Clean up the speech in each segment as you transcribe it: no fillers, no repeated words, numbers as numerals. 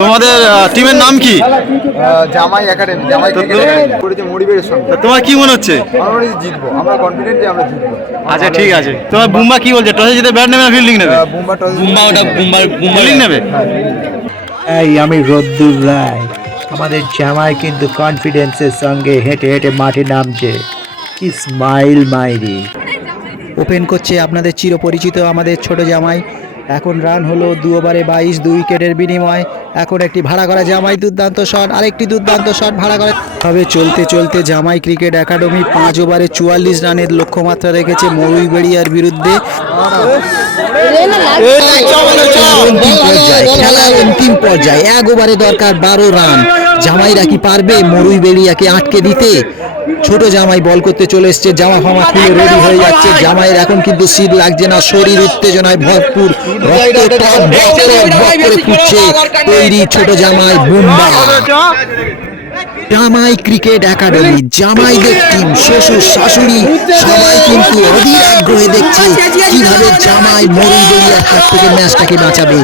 তোমাদের টিমের নাম কি? জামাই একাডেমি, জামাই করেছে মরিবের সঙ্গে। তোমার কি মনে হচ্ছে? আমরা মনে হচ্ছে জিতবো, আমরা কনফিডেন্ট যে আমরা জিতবো। আচ্ছা ঠিক আছে। তোমার বুম্বা কি বলছে, টসে জিতে ব্যাট নেবে না ফিল্ডিং নেবে? ফিল্ডিং নেবে। এই আমি রদ্দুর রায়। আমাদের জামাই কিন্তু কনফিডেন্সের সঙ্গে হেঁটে হেঁটে মাঠে নামছে। কি স্মাইল মাইরি। ওপেন করছে আপনাদের চিরপরিচিত আমাদের ছোট জামাই। এখন রান হলো 2 ওভারে 22, 2 উইকেটের বিনিময়। এখন একটি ভাড়া করা জামাই দুর্দান্ত শট, আরেকটি দুর্দান্ত শট ভাড়া করা তবে চলতে চলতে জামাই ক্রিকেট একাডেমি 5 ওভারে 44 রানের লক্ষ্যমাত্রা রেখেছে মরুইবেড়িয়ার বিরুদ্ধে। খেলার অন্তিম পর্যায়ে 1 ওভারে দরকার 12 রান। জামাইরা কি পারবে মরুইবেড়িয়াকে আটকে দিতে? ছোট জামাই বল করতে চলে এসছে, জামা ফামা খুলে রেডি হয়ে যাচ্ছে। জামাইয়ের এখন কিন্তু শীত লাগছে না, শরীর উত্তেজনায় ভরপুর, রক্ত টক বক করে ফুটছে। তৈরি ছোট জামাই বুম্বা। জামাই ক্রিকেট একাডেমি, জামাইদের টিম, শ্বশুর শাশুড়ি সবাই কিন্তু অধীর আগ্রহে দেখছে কিভাবে জামাই মরুইবেড়িয়ার হাত থেকে ম্যাচটাকে বাঁচাবে।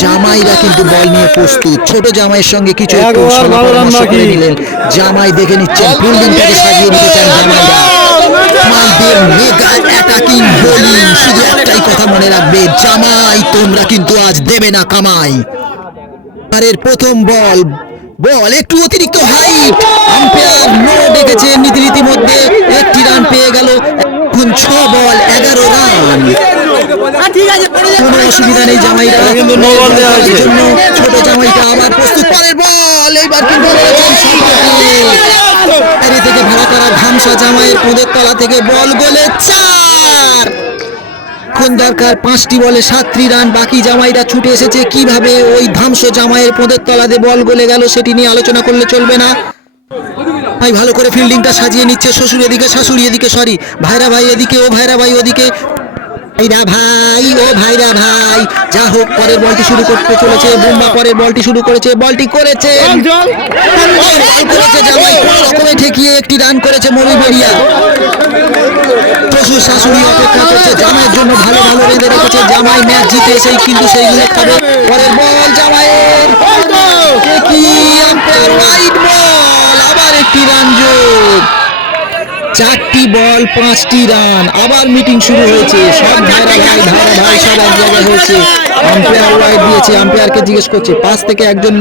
জামাইরা কিন্তু বল নিয়ে প্রস্তুত। ছোট জামাইয়ের সঙ্গে কিছু একটু পরামর্শ করে নিলেন। জামাই দেখে নিচ্ছেন ফিল্ডিংটাকে সাজিয়ে নিতে চান জামাইরা। জামাইদের মেগা অ্যাটাকিং বোলিং, শুধু একটাই কথা মনে রাখবে, জামাই তোমরা কিন্তু আজ দেবে না কামাই। এর প্রথম বল একটু অতিরিক্ত হাইট, আম্পায়ার নো ডেকেছেন রীতিমধ্যে। একটি রান পেয়ে গেল। এখন 6 বল 11 রান। কোনো অসুবিধা নেই জামাইরা, কিন্তু নো বল দেওয়া হয়েছে। জন্য ছোট জামাইটা আবার প্রস্তুত। পরের বল এইবার কিন্তু থেকে ভাড়া করা ঘামসা জামাইয়ের পদের তলা থেকে বল গোলে 4। এখন দরকার 5টি বলে 7টি রান। বাকি জামাইরা ছুটে এসেছে। কিভাবে ওই ধামস জামাইয়ের পদের তলাতে বল গলে গেল সেটি নিয়ে আলোচনা করলে চলবে না। ভাই ভালো করে ফিল্ডিংটা সাজিয়ে নিচ্ছে। শ্বশুর এদিকে, শাশুড়ি এদিকে, সরি ভাইরা ভাই এদিকে, ও ভাইরা ভাই ওদিকে। ভাইরা ভাই, ও ভাইরা ভাই, যা হোক পরের বলটি শুরু করতে চলেছে বুম্বা। পরের বলটি শুরু করেছে, বলটি করেছে জামাই, কোনো রকমে ঠেকিয়ে একটি রান করেছে মরুইবেড়িয়া। শ্বশুর শাশুড়ি অপেক্ষা করছে জামাইয়ের জন্য, ভালো ভালো বেঁধে রেখেছে। জামাই ম্যাচ জিতে এসেই কিন্তু সেইগুলো খাবে। পরের বল জামাইয়ের, কি আম্পায়ার ওয়াইড বল, আবার একটি রান যোগ। 4টি বল 5টি রান। আবার মিটিং শুরু হয়েছে। সব ভাইরা ভাই সব এক জায়গায় হয়েছে। আম্পায়ার ওয়াইড দিয়েছে। আম্পায়ারকে জিজ্ঞেস করছে, পাশ থেকে একজন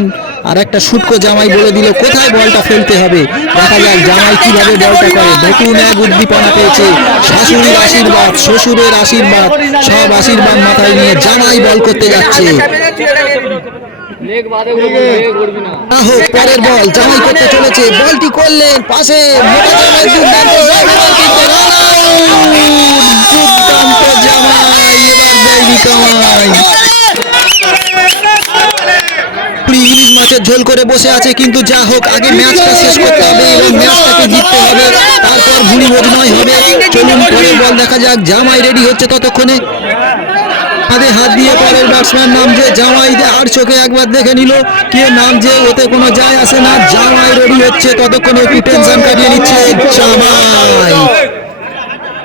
আর একটা শুটকো জামাই বলে দিল কোথায় বলটা ফেলতে হবে। দেখা যাক জামাই কিভাবে বলটা করে। নতুন এক উদ্দীপনা পেয়েছে। শাশুড়ির আশীর্বাদ, শ্বশুরের আশীর্বাদ, সব আশীর্বাদ মাথায় নিয়ে জামাই বল করতে যাচ্ছে। পরের বল জামাই করতে চলেছে, বলটি করলেন পাশে। দুর্দান্ত জামাই, এবার দেয়নি কামাই। ইলিশ মাছের ঝোল করে বসে আছে, কিন্তু যা হোক আগে ম্যাচটা শেষ করতে হবে এবং ম্যাচটাকে জিততে হবে, তারপর ভুড়ি অভিনয় হবে। চলুন পরের বল দেখা যাক। জামাই রেডি হচ্ছে ততক্ষণে। হাত দিয়ে পরের ব্যাটসম্যান নামছে। জামাই আর চোখে একবার দেখে নিল কে নামছে, ওতে কোনো যায় আসে না। জামাই রেডি হচ্ছে ততক্ষণে, একটু টেনশন কাটিয়ে নিচ্ছে জামাই।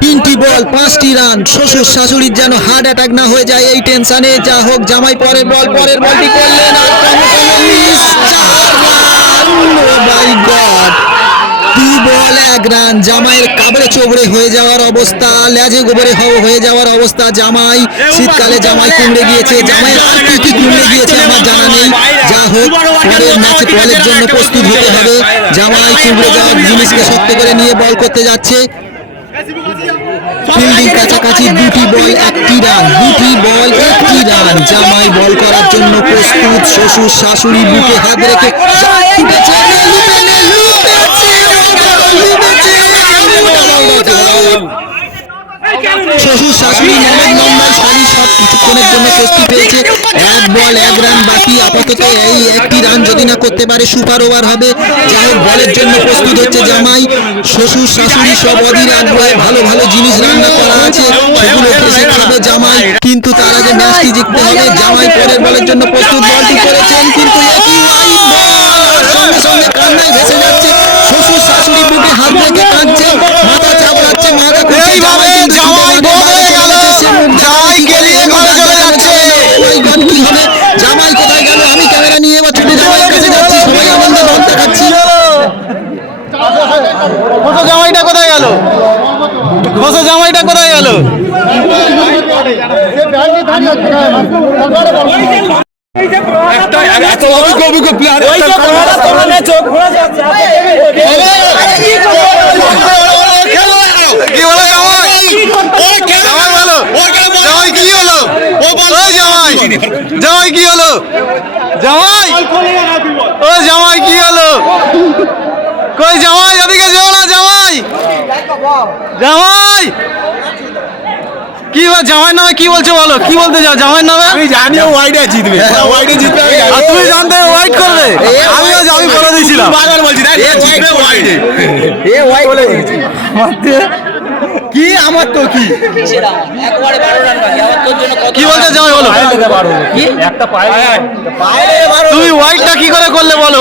3টি বল 5টি রান। শ্বশুর শাশুড়ির যেন হার্ট অ্যাটাক না হয়ে যায় এই টেনশনে। যা হোক জামাই পরের বলটি করলেন আর 4 রান। ও মাই গড, 2 বল 1 রান। জামাইয়ের কাবড়ে চোবড়ে হয়ে যাওয়ার অবস্থা, লেজে গোবরে হয়ে যাওয়ার অবস্থা। জামাই শীতকালে জামাই কুমড়ে গিয়েছে। জামাই আর কি কুমড়ে গিয়েছে আমার জানা নেই। যা হোক পরের ম্যাচে বলের জন্য প্রস্তুত হতে হবে। জামাই কুমড়ে যাওয়ার জিনিসকে শক্ত করে নিয়ে বল করতে যাচ্ছে। ফিল্ডিং কাছাকাছি, 2টি বল 1টি রান, 2টি বল 1টি রান। জামাই বল করার জন্য প্রস্তুত। শ্বশুর শাশুড়ি বুকে হাত রেখে শ্বশুর শাশুড়ি নন্দন শাড়ি সব কিছুক্ষণের জন্য স্বস্তি পেয়েছে। 1 বল 1 রান বাকি। আপাতত এই একটি রান যদি না করতে পারে সুপার ওভার হবে। যাই হোক বলের জন্য প্রস্তুত হচ্ছে জামাই। শ্বশুর শাশুড়ি সব অধীর আগ্রহে, ভালো ভালো জিনিস রান্না করা আছে, সেগুলো ভেসে খাবে জামাই। কিন্তু তার আগে ম্যাচটি জিততে হবে। জামাই পরের বলের জন্য প্রস্তুত। বলটি করেছেন কিন্তু একই ওয়াইড বল, সঙ্গে সঙ্গে কান্নায় ভেসে যাচ্ছে। শ্বশুর শাশুড়ি বুকে হাত রেখে কাঁদছে, মাথা চাপড়াচ্ছে, মাথা খুঁজছে। জামাই জামাই কোথায় গেল? আমি ক্যামেরা নিয়ে এবার ছুটে জামাইটা কোথায় গেল? কি বলো জামাই? জামাই বলো, জামাই কি হলো? ওই জামাই, জামাই কি হলো? জামাই, ও জামাই কি হলো? কই জামাই, ওদিকে যেও না জামাই। জামাই কি জামাই নামে কি বলছো বলো, কি বলতে চাও জামাই নামে? আমি জানি ও ওয়াইডে জিতবে, ওয়াইডে জিতবে আমি জানি। আর তুমি জানতে ওয়াইট করবে? আমিও আমি বলে দিয়েছিলাম। বারবার বলছি না, এ জিতবে ওয়াইডে। এ ওয়াই বলে দিয়েছি কি আমার তো কি একবারে 12 রান বাকি আবার তোর জন্য কত কি বলতে জামাই বলো? তুমি ওয়াইটটা কি করে করলে বলো?